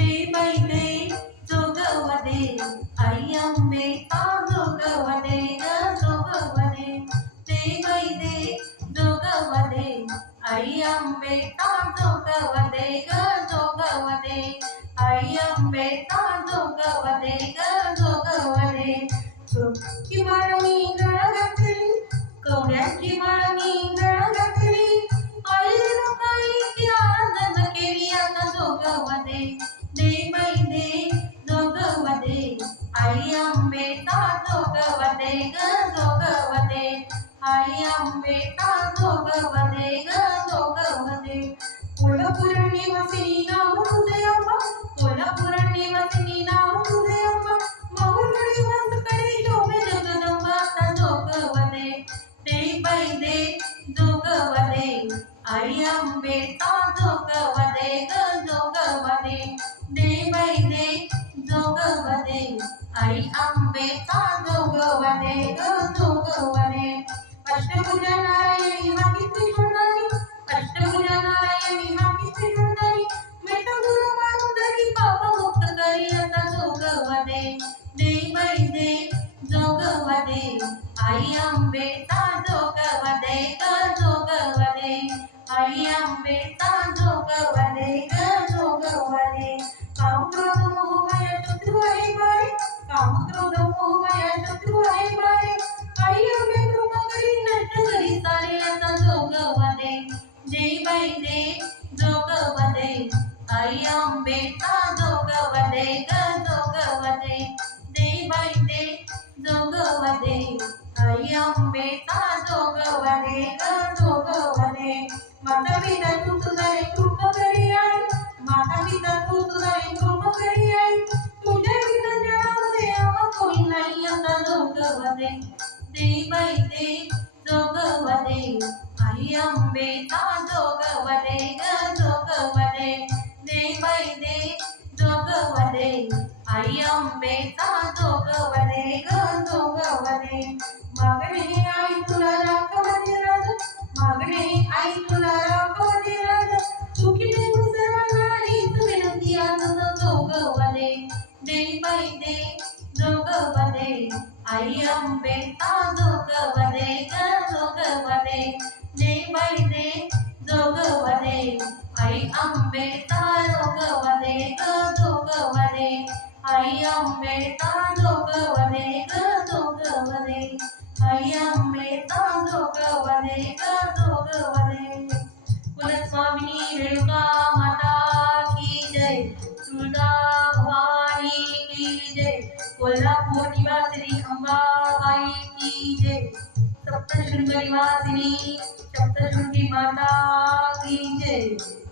दे बाई जोगवदे आई अंबे ता जोगवदे ग जोगवदे ते बाई जोगवदे आई अंबे ता जोगवदे ग जोगवदे आई अंबे ता जोगवदे ग जोगवदे की माळ गळ घातली कवड्याची माळ गळ घातली आई काही की आनंद केली आता जोगवदे आई आंबे ता ग जोगवदे आई आंबे ता ग जोगवदे कोल्हापूर निवासिनी नाव तुझे अप्पा कोल्हापूर निवासिनी नाव तुझे अप्पा माहूरकडे वासकडे शोभे जगदंबा आता जोगवदे दे बाई आई आंबे जोगवदे ग जोगवदे अष्टभुजा नारायणी हा किती सुंदरी अष्टभुजा नारायणी हा किती सुंदरी. गुरु पाप मुक्त करी आता जोगवदे दे बाई दे जोगवदे आई अंबे ता आई आंबे ता जोगवदे ग जोगवदे दे बाई दे जोगवदे आई आंबे जोगवदे ग जोगवदे माता पिता तू तुझे कृप करी आई माता पिता तू तुझे कृप करी आई तुझ्या पिता जगामध्ये आम्हा कोणी नाही आता जोगवदे दे बाई दे दे बाई दे जोगवदे आई आंबे ता जोगवदे ग जोगवदे मागणे आई तुला राखवते राज मागणे आई तुला राखवते राज चुकी देऊ सर्वांना हीच विनंती आज जोगवदे दे बाई दे जोगवदे आई आंबे ता जोगवदे ग जोगवदे दे बाई दे जोगवदे आई आंबे ता कोल्हापूर निवासिनी अंबाबाई की जय सप्तशृंग निवासिनी सप्तशृंगी माता की जय